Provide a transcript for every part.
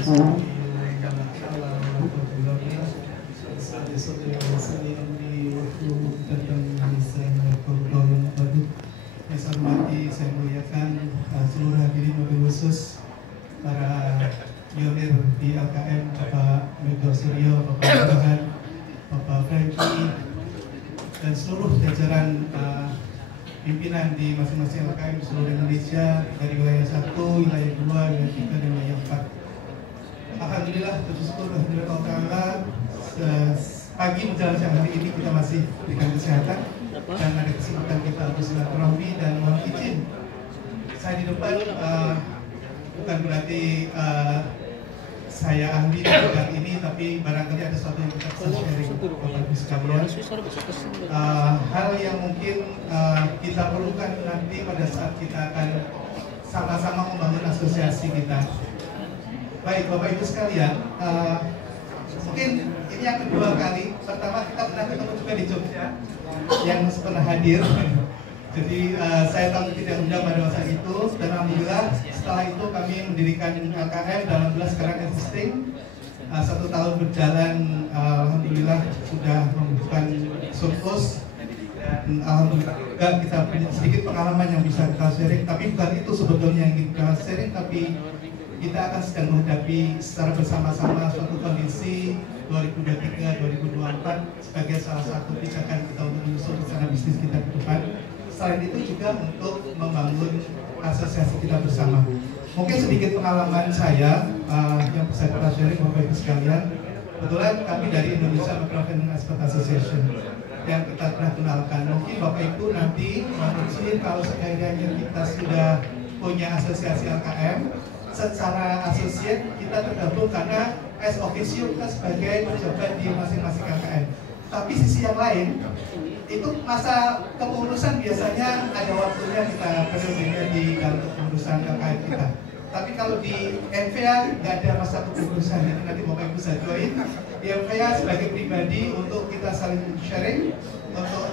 Saya hormati, saya muliakan seluruh hadirin wabil khusus para pionir di LKM, Bapak Megho Suryo, Bapak Johan, Bapak Franky, dan seluruh jajaran pimpinan di masing-masing LKM di seluruh Indonesia dari wilayah 1, wilayah 2, wilayah 3, dan wilayah 4. Alhamdulillah, bersyukur alhamdulillah pagi menjelang siang hari ini kita masih diberikan kesehatan dan ada kesempatan kita untuk silaturahmi dan mohon izin saya di depan bukan berarti saya ahli di bidang ini, tapi barangkali ada sesuatu yang kita bisa sharing Bapak Ibu sekalian. Hal yang mungkin kita perlukan nanti pada saat kita akan sama-sama membangun asosiasi kita. Baik Bapak Ibu sekalian, mungkin ini yang kedua kali. Pertama kita pernah ketemu juga di Jogja, yang pernah hadir. Jadi saya tahu tidak undang pada masa itu, dan alhamdulillah setelah itu kami mendirikan LKM dan alhamdulillah sekarang existing. 1 tahun berjalan, alhamdulillah sudah membukukan surplus. Dan alhamdulillah juga kita punya sedikit pengalaman yang bisa kita sharing. Tapi bukan itu sebetulnya yang kita sharing, tapi kita akan sedang menghadapi secara bersama-sama suatu kondisi 2023-2024 sebagai salah satu pijakan kita untuk menyusun rencana bisnis kita ke depan. Selain itu juga untuk membangun asosiasi kita bersama. Mungkin sedikit pengalaman saya yang saya pernah sharing Bapak Ibu sekalian. Kebetulan kami dari Indonesia Microfinance Expert Association yang kita pernah kenalkan. Mungkin Bapak Ibu nanti izin kalau sekiranya kita sudah punya asosiasi LKM, secara asosiat kita tergabung karena as officio kita sebagai pejabat di masing-masing LKM. Tapi sisi yang lain, itu masa kepengurusan biasanya ada waktunya kita periodenya di dalam kepengurusan LKM kita. Tapi kalau di MVA nggak ada masa kepengurusan, jadi nanti Bapak Ibu bisa join di MVA sebagai pribadi untuk kita saling sharing, untuk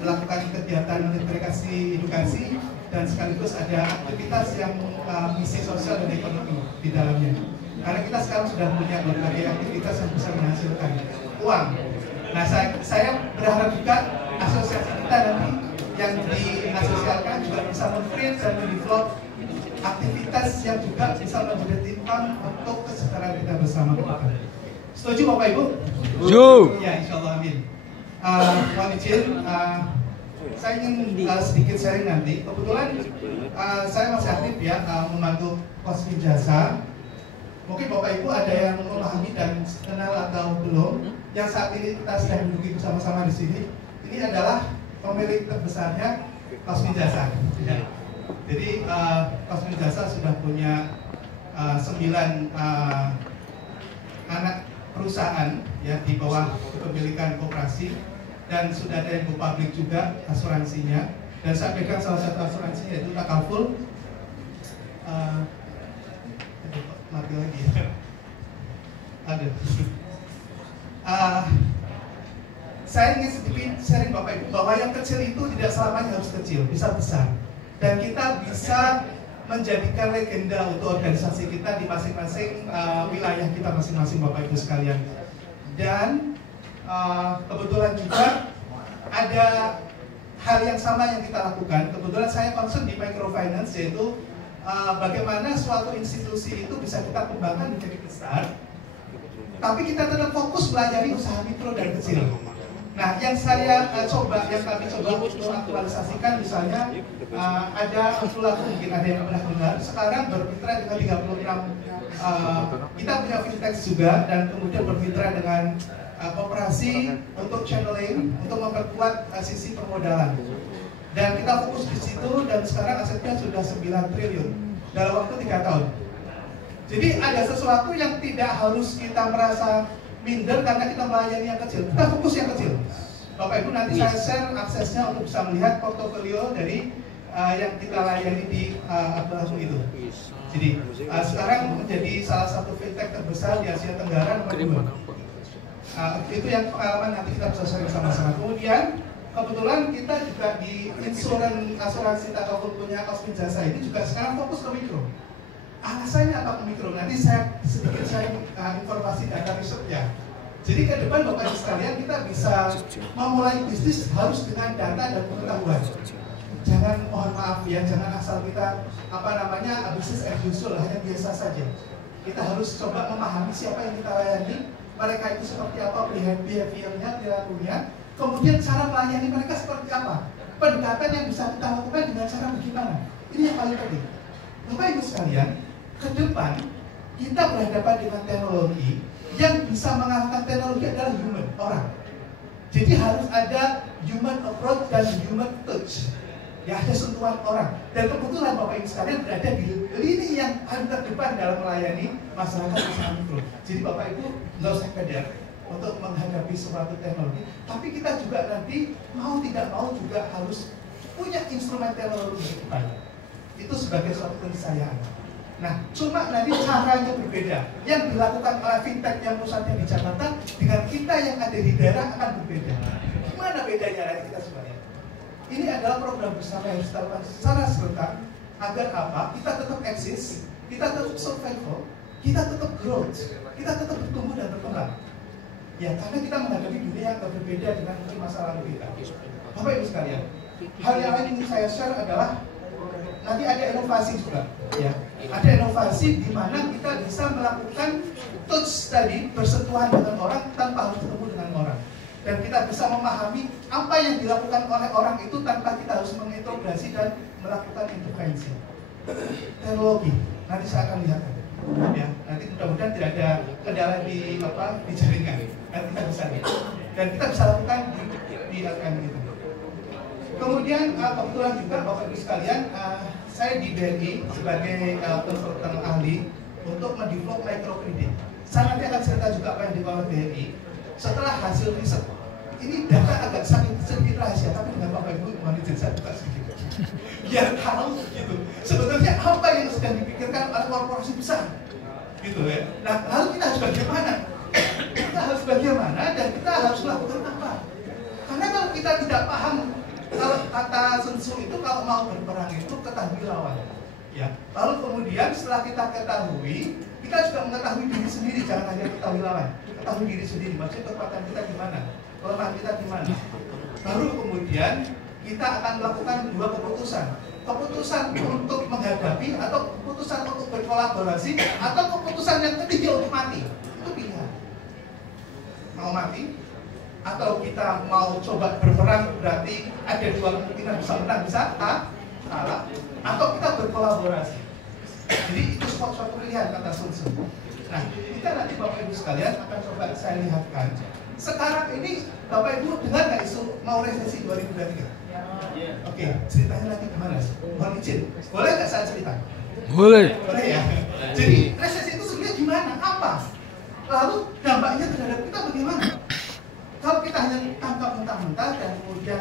melakukan kegiatan komunikasi edukasi, dan sekaligus ada aktivitas yang misi sosial dan ekonomi di dalamnya. Karena kita sekarang sudah punya berbagai aktivitas yang bisa menghasilkan uang. Nah, saya berharap juga asosiasi kita nanti yang diasosiasikan juga bisa men-create dan men-develop aktivitas yang juga bisa menjadi income untuk kesejahteraan kita bersama. Setuju Bapak Ibu? Setuju. Ya, insya Allah amin. Mohon izin, saya ingin sedikit sharing nanti. Kebetulan saya masih aktif ya membantu Kosmin Jasa. Mungkin Bapak Ibu ada yang memahami dan kenal atau belum. Yang saat ini kita sedang duduk bersama-sama di sini. Ini adalah pemilik terbesarnya Kosmin Jasa. Ya. Jadi Kosmin Jasa sudah punya 9 anak perusahaan ya di bawah kepemilikan koperasi, dan sudah ada yang go public juga asuransinya, dan saya pegang salah satu asuransinya yaitu Takaful. Mati lagi ya. Ada. Saya ingin sedikit sharing Bapak Ibu bahwa yang kecil itu tidak selamanya harus kecil, bisa besar, dan kita bisa menjadikan legenda untuk organisasi kita di masing-masing wilayah kita masing-masing Bapak Ibu sekalian. Dan kebetulan juga ada hal yang sama yang kita lakukan. Kebetulan saya concern di microfinance, yaitu bagaimana suatu institusi itu bisa kita kembangkan menjadi besar, tapi kita tetap fokus melayani usaha mikro dan kecil. Nah, yang kami coba untuk aktualisasikan, misalnya ada Akulaku, mungkin ada yang pernah dengar. Sekarang bermitra dengan 36, kita punya fintech juga, dan kemudian bermitra dengan koperasi untuk channeling, untuk memperkuat sisi permodalan. Dan kita fokus di situ, dan sekarang asetnya sudah 9 triliun dalam waktu 3 tahun. Jadi ada sesuatu yang tidak harus kita merasa minder karena kita melayani yang kecil. Kita fokus yang kecil. Bapak Ibu nanti saya share aksesnya untuk bisa melihat portofolio dari yang kita layani di Akulaku itu. Jadi sekarang menjadi salah satu fintech terbesar di Asia Tenggara nomor 2. Itu yang pengalaman nanti kita bisa share sama-sama. Kemudian kebetulan kita juga di asuransi Takaful punya Kosmin Jasa ini juga sekarang fokus ke mikro. Alasannya apa mikro? Nanti saya sedikit informasi data risetnya. Jadi ke depan Bapak Ibu sekalian kita bisa memulai bisnis harus dengan data dan pengetahuan. Jangan, mohon maaf ya, jangan asal kita bisnis as usual, hanya biasa saja. Kita harus coba memahami siapa yang kita layani, mereka itu seperti apa, behaviornya, perilakunya, kemudian cara melayani mereka seperti apa, pendekatan yang bisa kita lakukan dengan cara bagaimana. Ini yang paling penting. Bapak Ibu sekalian, ke depan kita berhadapan dengan teknologi yang bisa mengalahkan teknologi adalah human, orang. Jadi harus ada human approach dan human touch. Ya, ada sentuhan orang. Dan kebetulan Bapak Ibu sekalian berada di lini yang paling terdepan dalam melayani masyarakat usaha mikro. Jadi Bapak Ibu nggak usah keder untuk menghadapi suatu teknologi, tapi kita juga nanti mau tidak mau juga harus punya instrumen teknologi di depan. Itu sebagai suatu keniscayaan. Nah, cuma nanti caranya berbeda. Yang dilakukan oleh fintech yang pusatnya di Jakarta dengan kita yang ada di daerah akan berbeda. Gimana bedanya nanti kita sebenarnya? Ini adalah program bersama yang harus dilakukan secara serentak agar apa? Kita tetap eksis, kita tetap survival, kita tetap growth, kita tetap bertumbuh dan berkembang. Ya, karena kita menghadapi dunia yang berbeda dengan masa lalu kita. Bapak Ibu sekalian, hal yang lain yang saya share adalah nanti ada inovasi juga, ya. Ada inovasi di mana kita bisa melakukan touch tadi, bersentuhan dengan orang tanpa harus bertemu dengan orang. Dan kita bisa memahami apa yang dilakukan oleh orang itu tanpa kita harus mengintegrasi dan melakukan intervensi. Teknologi, nanti saya akan lihat. Ya, nanti mudah-mudahan tidak ada kendala di jaringan. Nanti kita bisa lihat. Dan kita bisa lakukan di LKM itu. Kemudian kebetulan juga Bapak Ibu sekalian, saya di BNI sebagai konsultan ahli untuk mendevelop microkredit. Saya nanti akan cerita juga apa yang dibawa BNI. Setelah hasil riset, ini data agak sedikit rahasia, tapi dengan Bapak Ibu mohon izin saya buka sedikit. Biar tahu gitu. Sebetulnya apa yang sedang dipikirkan oleh korporasi besar, gitu ya. Nah, lalu kita harus bagaimana? Kita harus bagaimana dan kita harus melakukan apa? Karena kalau kita tidak paham, kalau kata Sun Tzu itu kalau mau berperang itu ketahui lawan. Ya. Lalu kemudian setelah kita ketahui, kita juga mengetahui diri sendiri, jangan hanya ketahui lawan. Ketahui diri sendiri, maksudnya kekuatan kita di mana, kelemahan kita di mana. Baru kemudian kita akan melakukan dua keputusan. Keputusan untuk menghadapi atau keputusan untuk berkolaborasi atau keputusan yang ketiga untuk mati. Itu pilihan. Mau mati atau kita mau coba berperang, berarti ada dua kemungkinan, bisa menang, bisa kalah, atau kita berkolaborasi. Jadi itu suatu pilihan kata Sun Tzu. Nah, kita nanti Bapak Ibu sekalian akan coba saya lihatkan. Sekarang ini Bapak Ibu dengar nggak isu mau resesi 2023? Oke, ceritanya nanti gimana sih? Mohon izin, boleh nggak saya cerita? Boleh. Boleh ya. Jadi resesi itu sebenarnya gimana? Apa? Lalu dampaknya terhadap kita bagaimana? Kalau kita hanya tangkap mentah-mentah dan kemudian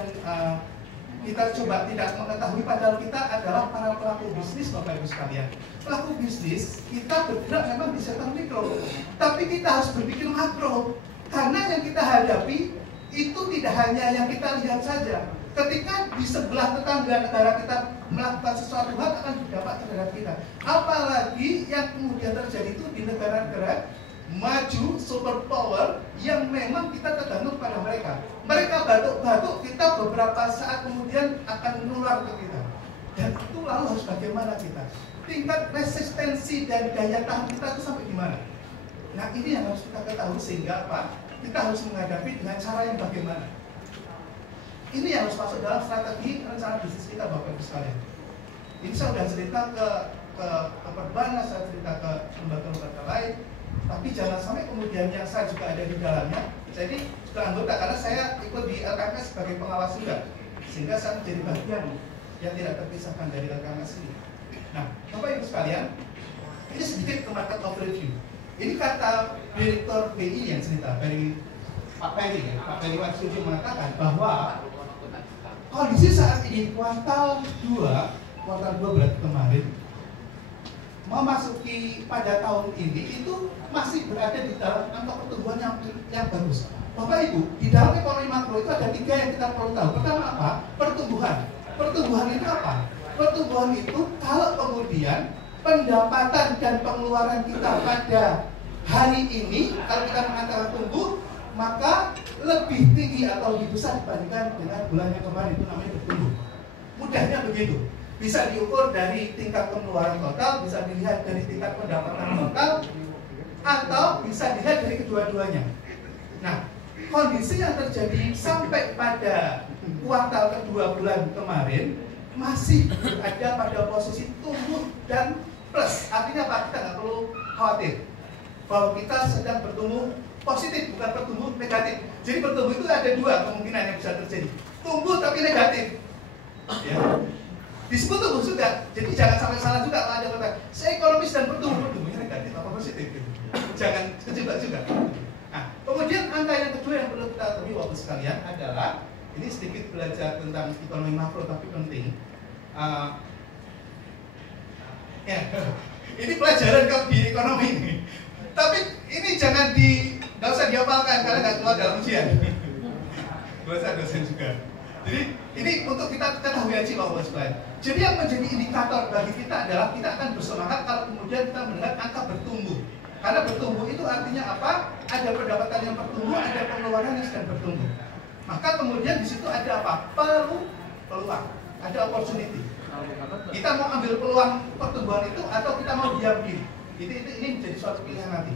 kita coba tidak mengetahui, padahal kita adalah para pelaku bisnis Bapak Ibu sekalian. Pelaku bisnis, kita bergerak memang di sektor mikro, tapi kita harus berpikir makro. Karena yang kita hadapi itu tidak hanya yang kita lihat saja. Ketika di sebelah tetangga negara kita melakukan sesuatu hal akan berdampak terhadap kita. Apalagi yang kemudian terjadi itu di negara-negara maju, superpower yang memang kita tergantung pada mereka. Mereka batuk-batuk, kita beberapa saat kemudian akan menular ke kita. Dan itu lalu harus bagaimana kita? Tingkat resistensi dan daya tahan kita itu sampai di mana? Nah, ini yang harus kita ketahui sehingga apa? Kita harus menghadapi dengan cara yang bagaimana? Ini yang harus masuk dalam strategi rencana bisnis kita Bapak Ibu sekalian. Ini saya sudah cerita ke Perbanas, saya cerita ke lembaga-lembaga lain. Tapi jangan sampai kemudian yang saya juga ada di dalamnya. Jadi juga anggota, karena saya ikut di LKMS sebagai pengawas juga, sehingga saya menjadi bagian yang tidak terpisahkan dari LKMS ini. Nah, Bapak Ibu sekalian, ini sedikit ke market overview. Ini kata Direktur BI yang cerita dari Pak Peri, ya. Pak Peri Warsudi mengatakan bahwa kondisi saat ini kuartal 2 berarti kemarin, memasuki pada tahun ini itu masih berada di dalam angka pertumbuhan yang bagus. Bapak Ibu, di dalam ekonomi makro itu ada 3 yang kita perlu tahu. Pertama apa? Pertumbuhan. Pertumbuhan itu apa? Pertumbuhan itu kalau kemudian pendapatan dan pengeluaran kita pada hari ini, kalau kita mengatakan tumbuh, maka lebih tinggi atau lebih besar dibandingkan dengan bulan yang kemarin, itu namanya bertumbuh. Mudahnya begitu. Bisa diukur dari tingkat pengeluaran total, bisa dilihat dari tingkat pendapatan total, atau bisa dilihat dari kedua-duanya. Nah, kondisi yang terjadi sampai pada kuartal kedua bulan kemarin masih berada pada posisi tumbuh dan plus. Artinya apa? Kita nggak perlu khawatir bahwa kita sedang bertumbuh positif, bukan bertumbuh negatif. Jadi bertumbuh itu ada dua kemungkinan yang bisa terjadi. Tumbuh tapi negatif, ya. Disebut tumbuh juga. Jadi jangan sampai salah juga kalau ada kata saya ekonomis dan bertumbuhnya negatif apa positif. Jangan kejebak juga. Nah, kemudian angka yang kedua yang perlu kita ketahui Bapak sekalian adalah, ini sedikit belajar tentang ekonomi makro tapi penting. Ya, ini pelajaran di ekonomi ini. Tapi ini jangan nggak usah dihafalkan karena nggak keluar dalam ujian. Dosen juga. Jadi ini untuk kita ketahui aja Bapak sekalian. Jadi yang menjadi indikator bagi kita adalah kita akan bersemangat kalau kemudian kita melihat angka bertumbuh. Karena bertumbuh itu artinya apa? Ada pendapatan yang bertumbuh, ada pengeluaran yang sedang bertumbuh. Maka kemudian di situ ada apa? Peluang, ada opportunity. Kita mau ambil peluang pertumbuhan itu atau kita mau diam diri. Ini menjadi suatu pilihan nanti.